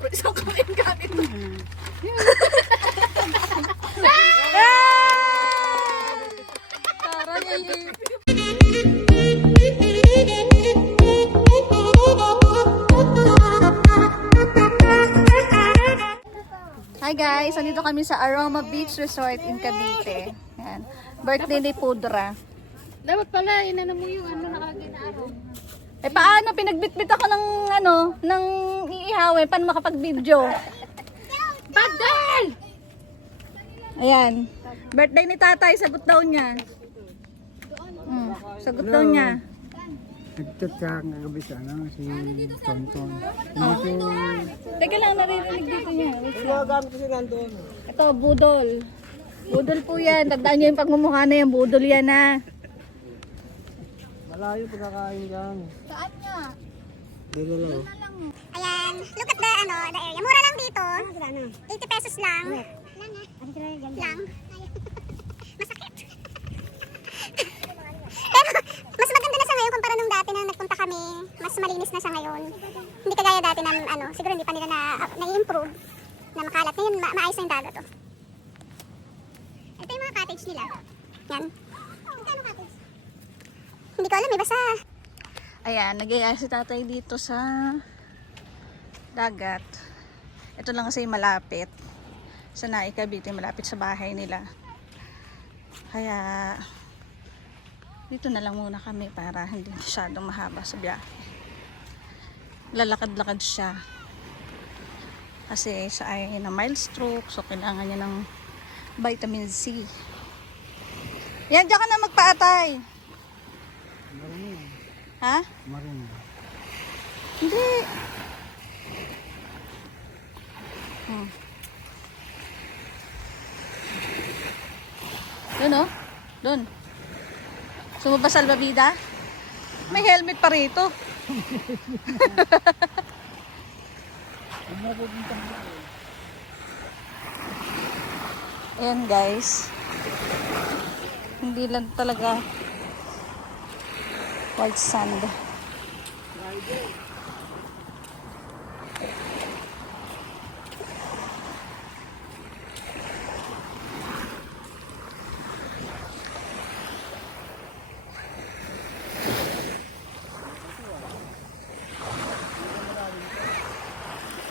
Pwede sa kain-kain. Hi guys, nandito kami sa Aroma Beach Resort in Cavite. Yan. Birthday ni Pudra. Dapat pala, inano mo yung ano nakalagay na araw. Eh paano, pinagbitbit ako ng ng iihawin, paano makapag-video? Bagdal! Ayan. Birthday ni tatay, sagot daw niya. Sagot daw niya. Nagtat sa kagabi sa si Tonton. Teka lang, naririnig dito niya. Wait lang. Gamit kasi nandun. Ito, budol. Budol po yan. Tandaan niyo yung pagmumukha na yan. Budol yan ha. Malayo pagkakain lang. Saan niya? Dito lang. Ayan, look at the area. Mura lang dito. 80 pesos lang. Lang. Masakit. Pero mas maganda na sa ngayon kumpara nung dati na nagpunta kami. Mas malinis na sa ngayon. Hindi kagaya dati na siguro hindi pa nila na-improve na makalat. Ngayon maayos na yung dagat to. Ito yung mga cottage nila. Yan. Magkano cottage? Hindi ko alam eh, basta Ayan, nag-iaya si tatay dito sa dagat. Ito lang kasi malapit. Sa Naik, Cavite, malapit sa bahay nila. Kaya dito na lang muna kami para hindi masyadong mahaba sa biyahe. Lalakad-lakad siya. Kasi siya ay na mild stroke, so kailangan niya ng vitamin C. Yan, diyan ka na magpaatay. Ha? Marin. Hindi. Doon, oh. Doon. Sumubas salbabida? May helmet pa rito. Ayan guys. Hindi lang talaga white sand.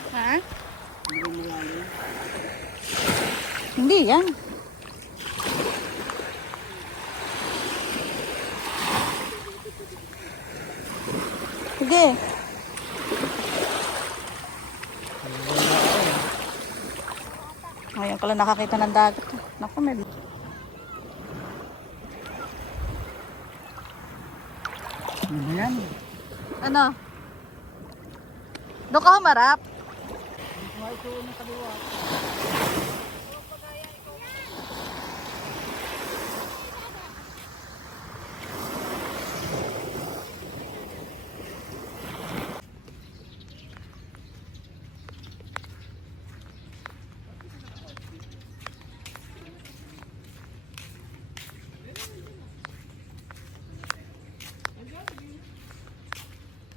Ha? Hindi yan. Sige. Ngayon ko lang nakakita ng dagat. Naku, may... Ano yan? Ano? Doon ka humarap?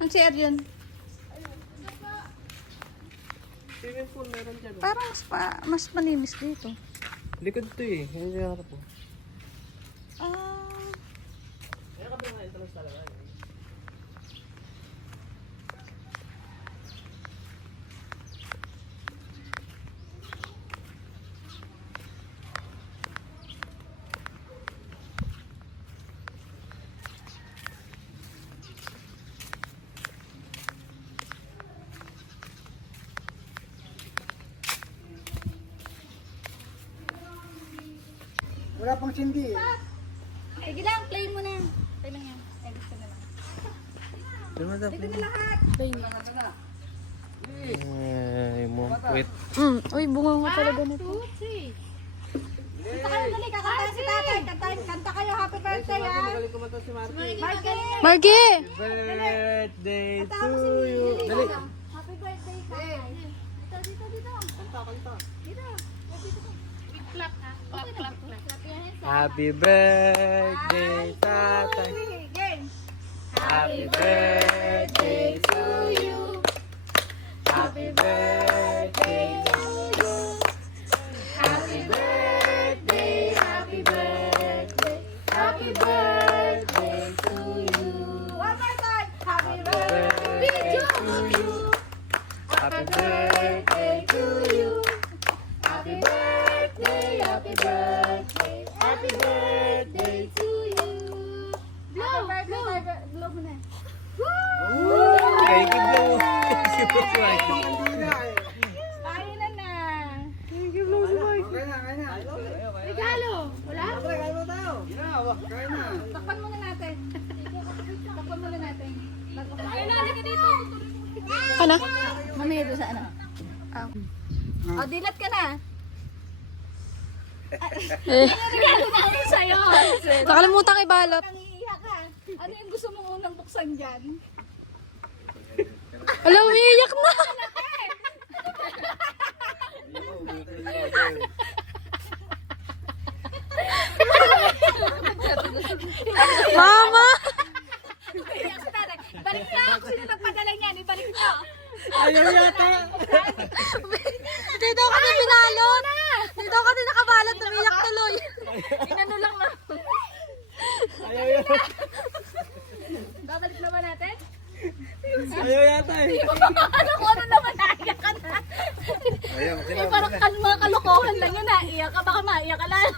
Ang share yun. Swimming pool meron dyan. Parang mas malinis dito. Likod to eh. Yan yung harap po. Ah. Kaya ka ba nga ito lang talaga? Wala pang sindi eh. Sige lang, play mo na. Play lang yan. Ay, gusto na lang. Ay, mo. Wait. Uy, bunga nga talaga nito. Kanta kayo dali, kakanta si tatay. Kanta kayo, happy birthday ha. Margie! Birthday to you. Dali. Happy birthday tatay. Dito. Kanta. Dito. Clap ha. Clap. Happy birthday, tatay. Game. Happy birthday to you. Happy birthday. Kainan na. Okay na. Regalo. Wala? Kain na. Takpan muna natin. Takpan muna natin. Ayun na, halika dito. Ano? Mamaya doon sa ano. Oh, dilat ka na. Eh, Regalo na ako sa'yo. nakalimutan ibalot. Nangiiyak ka. Ano yung gusto mong unang buksan dyan? Wala, umiiyak na. Mama! Iyak si tatay. Balik na ako. Sino nagpadala niyan? Ibalik nyo. Ayaw yata. Hindi daw kami binalot. Hindi daw kami nakabalot. Umiiyak tuloy. Inano lang na. Ayaw yata. Babalik na ba natin? Ayaw yata eh. Ano ko ano naman naiyak ka na. Eh parang mga kalokohan lang yun naiyak ka. Baka maiyak ka lang.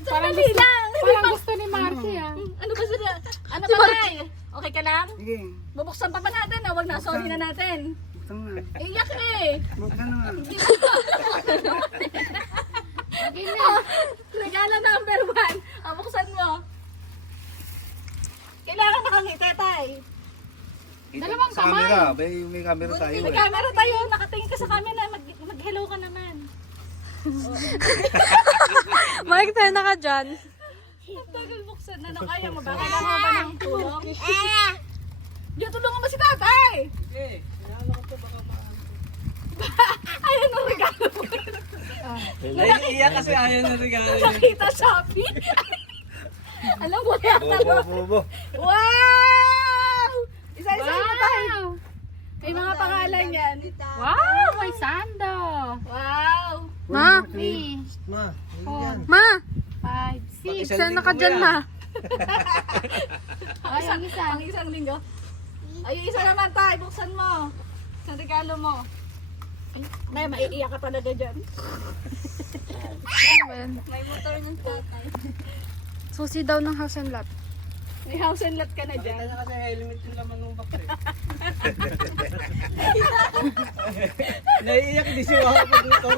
Parang lang. Parang gusto ni Marcy ah. Ano gusto niya? Ano ba tay? Okay ka lang? Sige. Bubuksan pa ba natin? O wag na, sorry na natin. Buksan na. Iyak eh. Buksan na nga. Regalo number 1. O, buksan mo. Kailangan nakangiti tay. Dalawang Sa camera, may camera tayo May eh. camera tayo. Nakatingin ka sa camera. Mag-hello ka naman. Mike, tayo na ka dyan. Ang tagal buksan na. Kaya mo ba? Kailangan mo ba ng tulong? Diyo, tulungan mo si tatay! Ayun ang regalo mo. Naiiyak kasi ayaw na regalo. Nakita Shopee. Alam mo yan na mo. Bobo. Wow! Isa-isa mo tayo. May mga pangalan yan. Wow, may sando. Wow! Ma! Ma! 5, 6. Saan na ka dyan, ma? Ay, ang isa. Ang isang linggo. Ay, yung isa naman tayo. Buksan mo. Isang regalo mo. Nay, maiiyak ka talaga dyan. May motor ng tatay. Susi daw ng house and lot. May house and lot ka na dyan. Kanya kasi helmet yung laman ng box eh. Naiiyak di siya ako dito.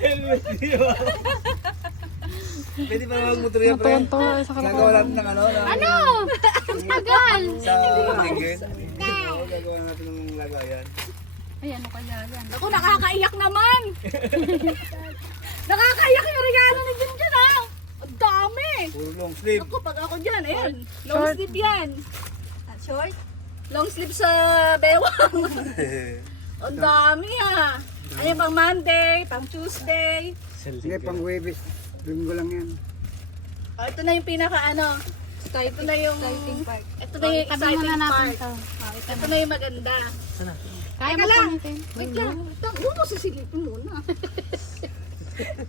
Helmet di siya. Pwede pa naman motor yan, pre. Tuwan-tuwa sa Gagawa natin ng ano? Ano? Ang tagal. Sa linggit. Gagawa natin ng lagayan. Ay, ano kaya yan? Ako, nakakaiyak naman! Nakakaiyak yung regalo ni Jim dyan, ha? Ang dami! Puro long sleeve. Ako, pag ako dyan, ayan. Long sleeve yan. Short? Long sleeve sa bewang. Ang dami, ha? Ayan, pang Monday, pang Tuesday. Hindi, pang Webis. Linggo lang yan. Oh, ito na yung pinaka, ano, ito na yung exciting part. Ito na yung Tabi exciting muna natin part. to. Ito na yung maganda. Kaya mo Teka lang. pang Wait lang. Doon mo sisilipin muna.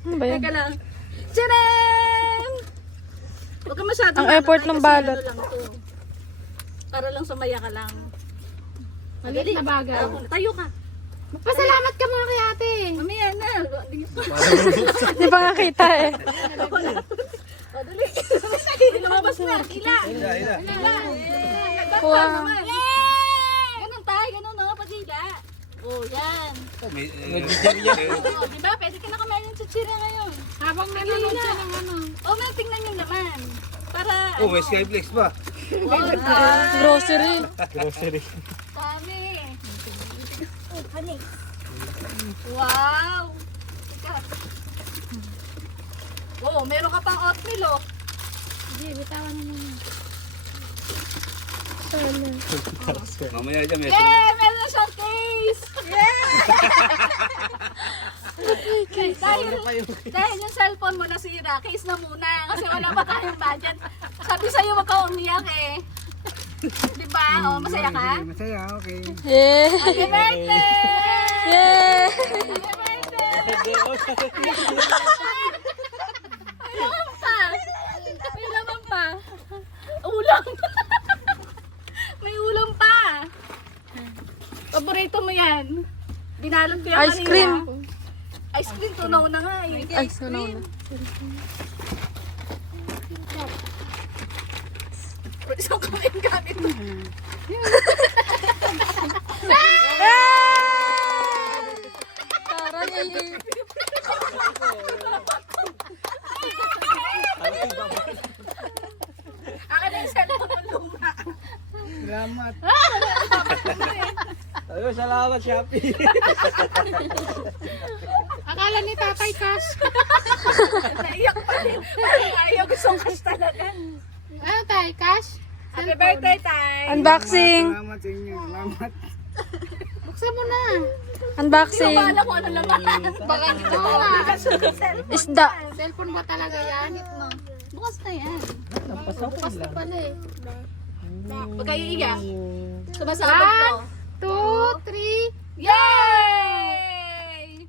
Ano ba yan? Teka lang. Tcharam! Huwag ka masyadong Ang effort lalakay ng kasi balot. ano lang to. Para lang sumaya ka lang. Maliit na bagay. Tayo ka. Magpasalamat ka muna kay ate. Mamaya na. Hindi pa nga kita eh. O, dali. Lumabas na. Ila. Ila. Wow. Ganun tayo. Ganun no. Pag-ila. O, yan. May O, diba? Pwede ka na kumain ng chichira ngayon. Habang nanonood siya ng ano. O, may tingnan yung laman. Para, Oh, may Skyflex pa. Grocery. Dami. Oh, honey. Wow. Teka. Oh, meron ka pang oatmeal, oh. Sige, bitawan na muna. Mamaya dyan, may Yeah, meron na siyang case. Yeah. Dahil yung cellphone mo nasira, case na muna. Kasi wala pa tayong budget. Sabi sa'yo, wag ka umiyak eh. Diba? Oh, masaya ka? Masaya, okay. Yeah. Happy birthday! Yeah. Happy birthday! May laman pa. May laman pa. Ulam. May ulam pa. Paborito mo yan. Binalot ko yung Ice cream. Ice cream, tunaw na nga eh. Ay, sunaw na. Isang kumain gamit mo. Ayun, salamat, Shopee. Akala ni Tatay Cash. Naiyak pa rin. Parang ayaw gustong cash talaga. Ano Tay, Cash? Happy birthday, Tay. Unboxing. Salamat sa inyo. Salamat. Buksan mo na. Unboxing. Alam ko ano naman. Baka hindi ko nga. Isda. Cellphone ba talaga yan? Bukas na yan. Bukas na pala eh. Huwag kayo iiyak. Sumasabog to. 2, 3. Yay!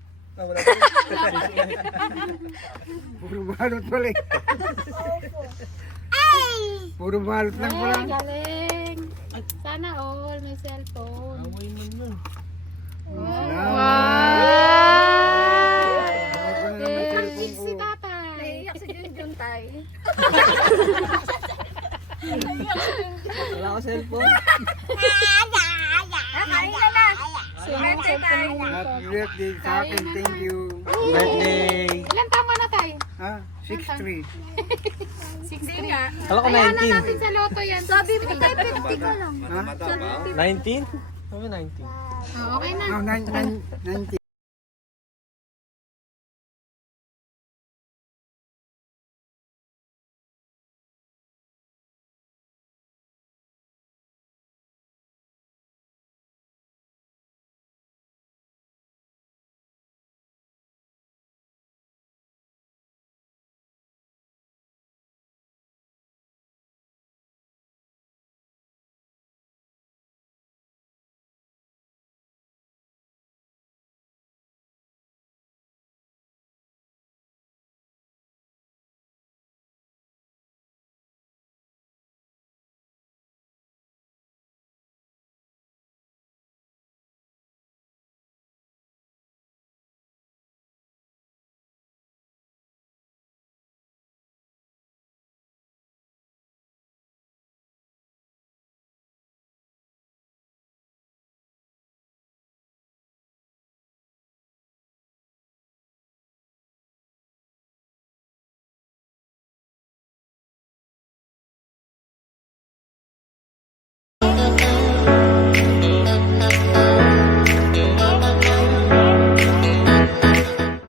Puro balot pala eh. Puro balot lang pala. Galing. Sana all may cellphone. Ang big si Tatay. Naiiyak si Junjun, Tay. Wala ko cellphone. Kain na na. Birthday, Tay. Happy birthday sa akin. Thank you. Birthday. Ilan tama na Tay? Ha? 6'3". 16. Kala ko Kaya natin sa loto yan. Sabi mo, Tay, 50 ka lang. Mata-mata pa. 19? Sabi 19. Okay na. Oh, 90.